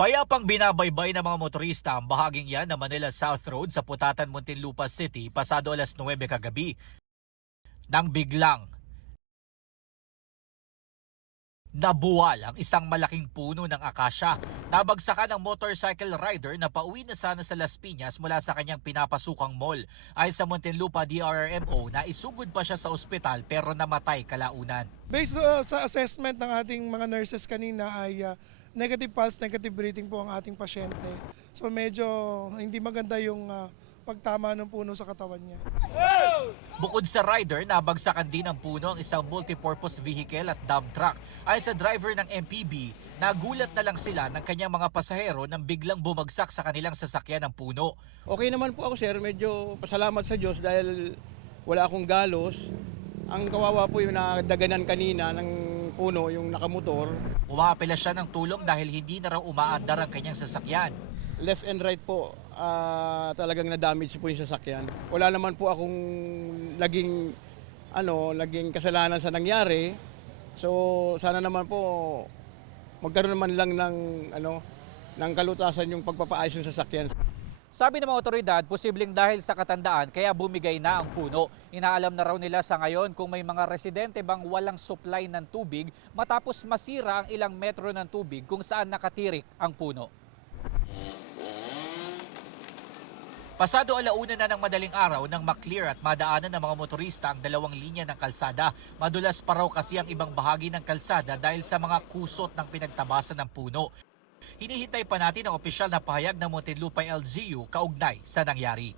Payapang binabaybay ng mga motorista ang bahaging yan ng Manila South Road sa Putatan, Muntinlupa City pasado alas 9 kagabi. Nang biglang nabuwal ang isang malaking puno ng akasya. Nabagsakan ng motorcycle rider na pauwi na sana sa Las Piñas mula sa kanyang pinapasukang mall. Ayon sa Muntinlupa DRRMO, naisugod pa siya sa ospital pero namatay kalaunan. Based sa assessment ng ating mga nurses kanina ay negative pulse, negative breathing po ang ating pasyente. So medyo hindi maganda yung pagtama ng puno sa katawan niya. Bukod sa rider, nabagsakan din ng puno ang isang multipurpose vehicle at dump truck. Ayon sa driver ng MPB, nagulat na lang sila ng kanyang mga pasahero nang biglang bumagsak sa kanilang sasakyan ng puno. Okay naman po ako sir, medyo pasalamat sa Diyos dahil wala akong galos. Ang kawawa po yung nadaganan kanina ng puno, yung nakamotor. Umaapela siya ng tulong dahil hindi na raw umaandar ang kanyang sasakyan. Left and right po, talagang na-damage po yung sasakyan. Wala naman po akong laging kasalanan sa nangyari. So sana naman po magkaroon naman lang ng kalutasan yung pagpapaayos ng sasakyan. Sabi ng mga otoridad, posibleng dahil sa katandaan kaya bumigay na ang puno. Inaalam na raw nila sa ngayon kung may mga residente bang walang supply ng tubig matapos masira ang ilang metro ng tubig kung saan nakatirik ang puno. Pasado alauna na ng madaling araw nang maklear at madaanan ng mga motorista ang dalawang linya ng kalsada. Madulas pa raw kasi ang ibang bahagi ng kalsada dahil sa mga kusot ng pinagtabasan ng puno. Hinihintay pa natin ang opisyal na pahayag ng Muntinlupa LGU kaugnay sa nangyari.